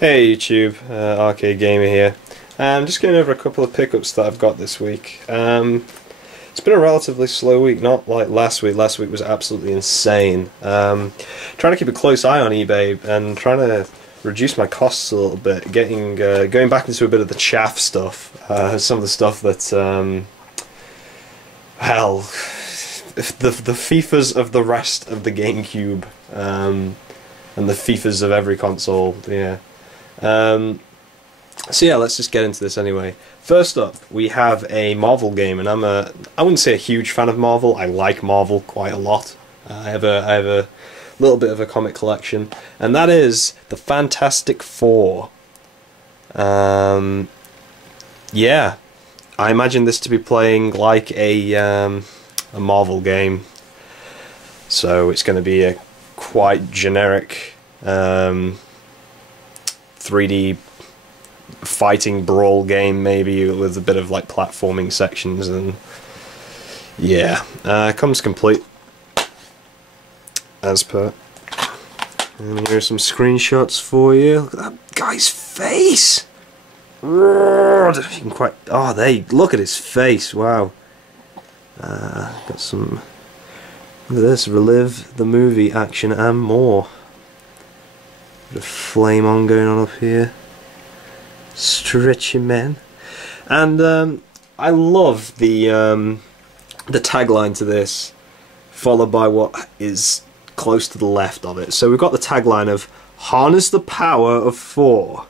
Hey YouTube, Arcade Gamer here. I'm just going over a couple of pickups that I've got this week. It's been a relatively slow week, not like last week. Last week was absolutely insane. Trying to keep a close eye on eBay and trying to reduce my costs a little bit. Going back into a bit of the chaff stuff. Some of the stuff that, hell, the FIFAs of the rest of the Gamecube, and the FIFAs of every console, yeah. So yeah, let's just get into this anyway. First up, we have a Marvel game, and I wouldn't say a huge fan of Marvel. I like Marvel quite a lot. I have a little bit of a comic collection, and that is the Fantastic Four. Yeah, I imagine this to be playing like a Marvel game, so it's going to be a quite generic 3D fighting brawl game, maybe with a bit of like platforming sections, and yeah, comes complete as per. And here are some screenshots for you. Look at that guy's face. I don't know if you can quite. Oh, look at his face. Wow. Got some. Look at this. Relive the movie action and more. Bit of flame on going on up here. Stretchy man. And I love the tagline to this, followed by what is close to the left of it. So we've got the tagline of "Harness the power of 4.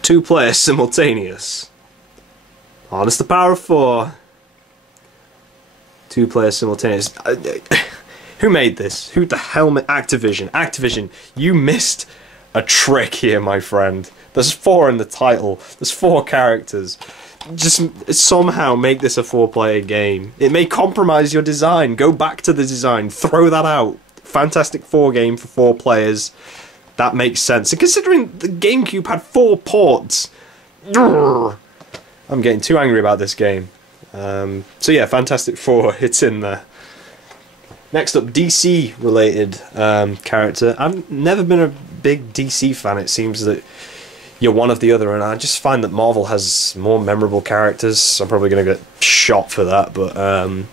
2 players simultaneous. Harness the power of 4. 2 players simultaneous." Who made this? Who the hell made Activision? Activision, you missed a trick here, my friend. There's 4 in the title. There's 4 characters. Just somehow make this a 4-player game. It may compromise your design. Go back to the design. Throw that out. Fantastic Four game for 4 players. That makes sense. And considering the Gamecube had 4 ports, I'm getting too angry about this game. So yeah, Fantastic Four, it's in there. Next up, DC related character. I've never been a big DC fan. It seems that you're one of the other, and I just find that Marvel has more memorable characters. I'm probably going to get shot for that, but I'm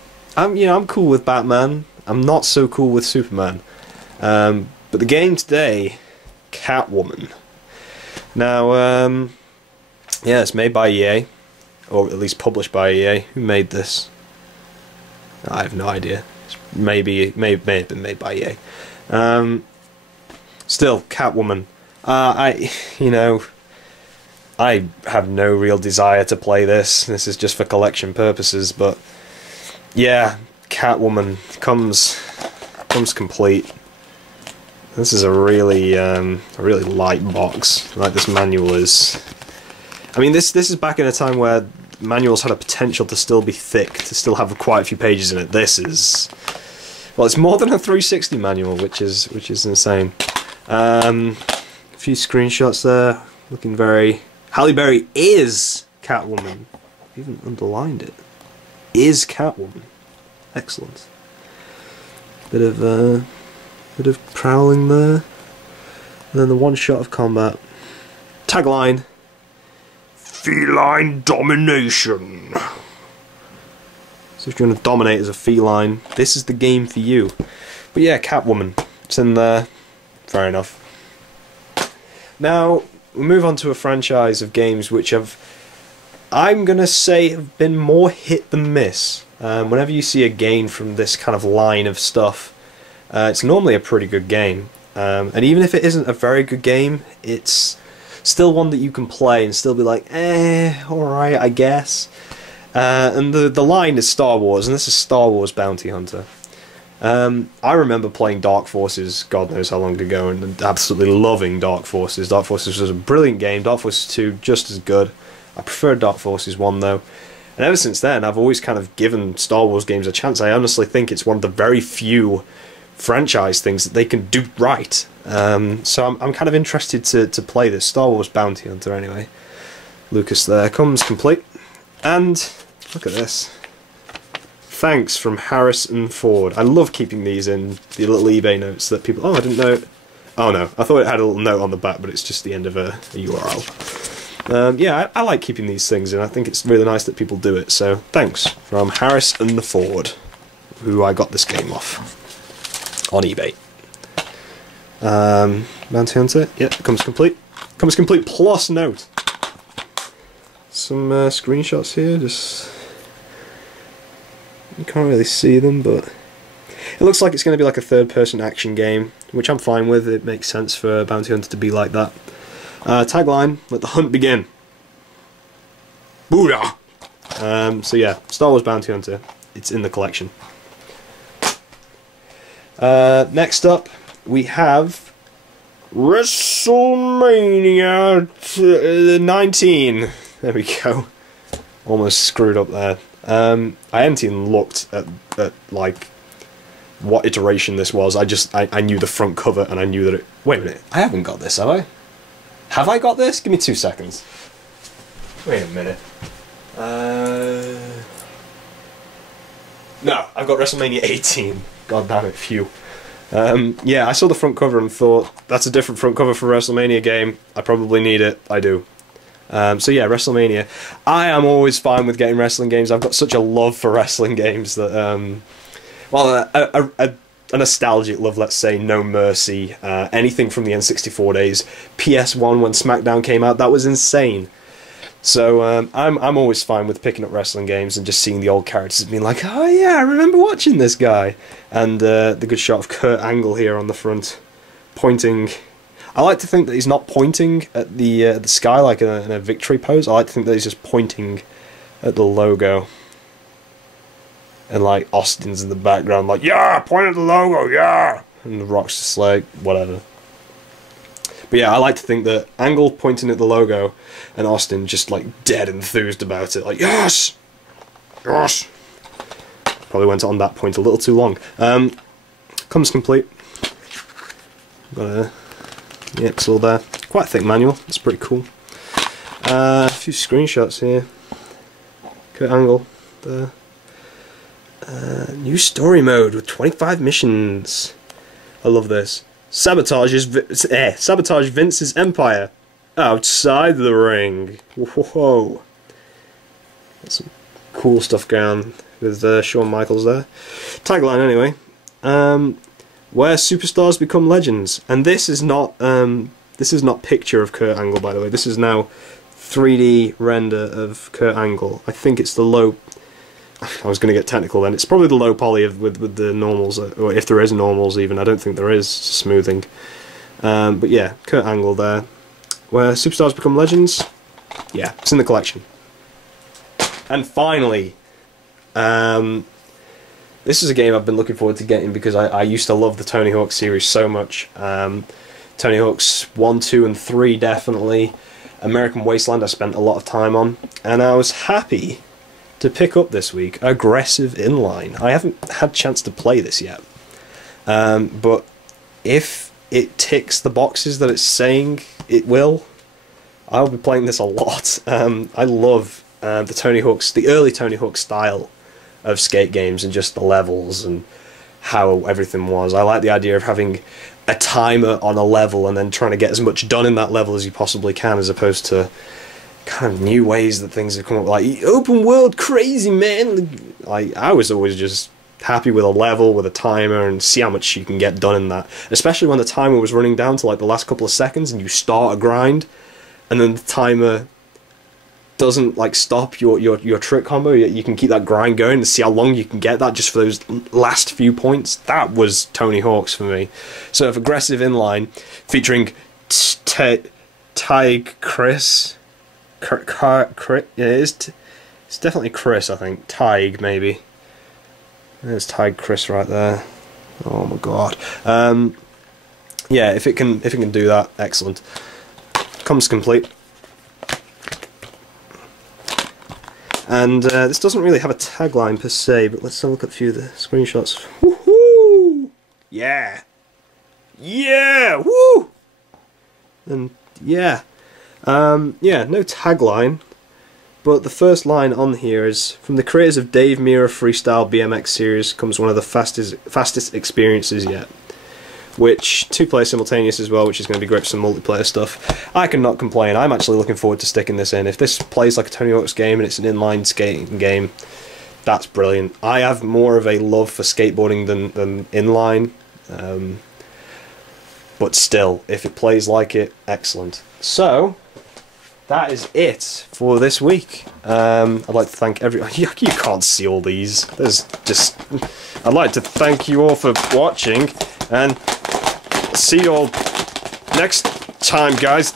cool with Batman. I'm not so cool with Superman. But the game today, Catwoman. Now, yeah, it's made by EA, or at least published by EA. Who made this? I have no idea. Maybe it may have been made by EA. Still, Catwoman. I have no real desire to play this. This is just for collection purposes. But yeah, Catwoman comes complete. This is a really light box. Like this manual is. I mean, this is back in a time where manuals had a potential to still be thick, to still have quite a few pages in it. This is, well, it's more than a 360 manual, which is insane. A few screenshots there, looking very. Halle Berry is Catwoman. Even underlined it. Is Catwoman. Excellent. Bit of prowling there, and then the one shot of combat. Tagline: Feline domination. So if you want to dominate as a feline, this is the game for you. But yeah, Catwoman, it's in there. Fair enough. Now, we move on to a franchise of games which I'm going to say, have been more hit than miss. Whenever you see a game from this kind of line of stuff, it's normally a pretty good game. And even if it isn't a very good game, it's still one that you can play and still be like, alright, I guess. And the line is Star Wars, and this is Star Wars Bounty Hunter. I remember playing Dark Forces, God knows how long ago, and absolutely loving Dark Forces. Dark Forces was a brilliant game. Dark Forces 2, just as good. I prefer Dark Forces 1 though. And ever since then, I've always kind of given Star Wars games a chance. I honestly think it's one of the very few franchise things that they can do right. So I'm kind of interested to play this. Star Wars Bounty Hunter anyway. Lucas there comes complete. And look at this. Thanks from Harris and Ford. I love keeping these in the little eBay notes that people... Oh, I didn't know... Oh no, I thought it had a little note on the back, but it's just the end of a URL. Yeah, I like keeping these things, and I think it's really nice that people do it, so thanks from Harris and the Ford, who I got this game off on eBay. Bounty Hunter, yeah, comes complete. Comes complete plus note. Some screenshots here, just... You can't really see them, but... It looks like it's going to be like a third-person action game, which I'm fine with. It makes sense for Bounty Hunter to be like that. Tagline, let the hunt begin. Booyah! So yeah, Star Wars Bounty Hunter. It's in the collection. Next up, we have WrestleMania 19. There we go. Almost screwed up there. I hadn't even looked at like what iteration this was. I knew the front cover and I knew that it... Wait a minute, I haven't got this, have I? Have I got this? Give me 2 seconds. Wait a minute. No, I've got WrestleMania 18. God damn it, phew. Yeah, I saw the front cover and thought, that's a different front cover for a WrestleMania game. I probably need it. I do. So yeah, WrestleMania. I am always fine with getting wrestling games. I've got such a love for wrestling games that, well, a nostalgic love, let's say. No Mercy, anything from the N64 days. PS1 when SmackDown came out, that was insane. So I'm always fine with picking up wrestling games and just seeing the old characters and being like, oh yeah, I remember watching this guy. And the good shot of Kurt Angle here on the front, pointing. I like to think that he's not pointing at the sky like in a victory pose. I like to think that he's just pointing at the logo. And like Austin's in the background, like, yeah, point at the logo, yeah. And The Rock's just like, whatever. But yeah, I like to think that Angle pointing at the logo and Austin just like dead enthused about it, like, yes, yes. Probably went on that point a little too long. Comes complete. Got it's all there. Quite a thick manual. It's pretty cool. A few screenshots here. Kurt Angle there. New story mode with 25 missions. I love this. Sabotage Vince's empire outside the ring. Whoa. That's some cool stuff going on with Shawn Michaels there. Tagline anyway. Where superstars become legends. And this is not picture of Kurt Angle, by the way. This is now 3D render of Kurt Angle. I think it's the low... I was going to get technical then. It's probably the low poly with the normals, or if there is normals even. I don't think there is smoothing. But yeah, Kurt Angle there. Where superstars become legends. Yeah, it's in the collection. And finally, this is a game I've been looking forward to getting because I used to love the Tony Hawk series so much. Tony Hawk's 1, 2 and 3 definitely. American Wasteland I spent a lot of time on. And I was happy to pick up this week Aggressive Inline. I haven't had a chance to play this yet, but if it ticks the boxes that it's saying it will, I'll be playing this a lot. I love the early Tony Hawk style of skate games and just the levels and how everything was. I like the idea of having a timer on a level and then trying to get as much done in that level as you possibly can, as opposed to kind of new ways that things have come up, like open world crazy, man. I was always just happy with a level with a timer and see how much you can get done in that, especially when the timer was running down to like the last couple of seconds and you start a grind and then the timer doesn't like stop your trick combo. You can keep that grind going and see how long you can get that just for those last few points. That was Tony Hawk's for me. So if Aggressive Inline featuring Tig Chris, it's definitely Chris, I think. Tig, maybe. There's Tig Chris right there. Oh my god. Yeah, if it can do that, excellent. Comes complete. And this doesn't really have a tagline per se, but let's have a look at a few of the screenshots. Woohoo! Yeah! Yeah! Woo! And yeah. Yeah, no tagline, but the first line on here is, from the creators of Dave Mirra Freestyle BMX series comes one of the fastest experiences yet. which 2-player simultaneous as well, which is going to be great for some multiplayer stuff. I cannot complain. I'm actually looking forward to sticking this in. If this plays like a Tony Hawk's game and it's an inline skating game, that's brilliant. I have more of a love for skateboarding than inline, but still, if it plays like it, excellent. So that is it for this week. I'd like to thank everyone. You can't see all these. There's just. I'd like to thank you all for watching, and see you all next time, guys.